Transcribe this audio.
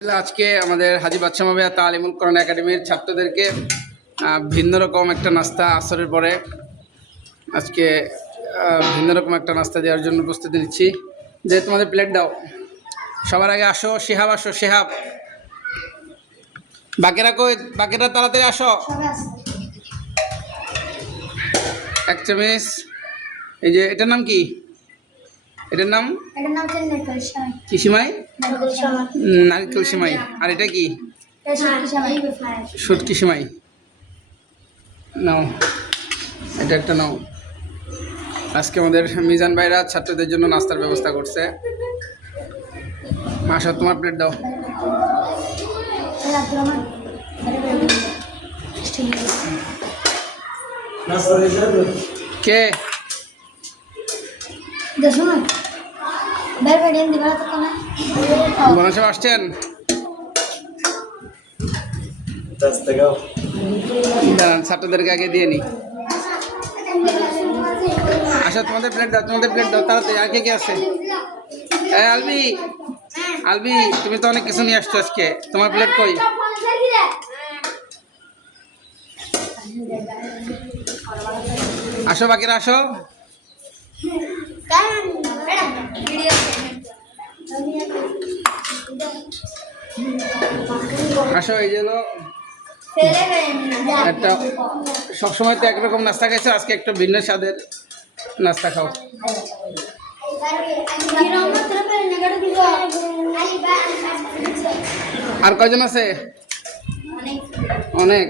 আজকে আমাদের হাজী বাদশাহ মাবিয়া তালিমুল কোরআন একাডেমির ছাত্রদেরকে ভিন্ন রকম একটা নাস্তা আসরের পরে আজকে ভিন্ন রকম একটা নাস্তা দেওয়ার জন্য প্রস্তুতি নিচ্ছি। যে তোমাদের প্লেট দাও, সবার আগে আসো। শিহাব আসো, শিহাব। বাকিরা কই? বাকিরা তাড়াতাড়ি আসো। এক চামচ। এই যে এটার নাম কি? এটার নাম কি? সিমাই, নারকেল সিমাই। আর এটা কি? শুটকি সিমাই। নাও, এটা একটা নাও। আজকে আমাদের মিজান ভাইরা ছাত্রদের জন্য নাস্তার ব্যবস্থা করছে। মাসা, তোমার প্লেট দাও। কে সাহেব আসছেন? দাঁড়ান, ছাত্রদেরকে আগে দিয়ে নি। আচ্ছা, তোমাদের প্লেট দাও, তোমাদের প্লেট দাও তাড়াতাড়ি। আর কে কে আছে? আলবি, আলবি, তুমি তো অনেক কিছু নিয়ে আসছো আজকে। তোমার প্লেট কই? আসো, বাকিরা আসো। আসো। এই যে একটা, সবসময় তো একরকম নাস্তা খাইছো, আজকে একটু ভিন্ন স্বাদের নাস্তা খাও। আর কয়জন আছে? অনেক।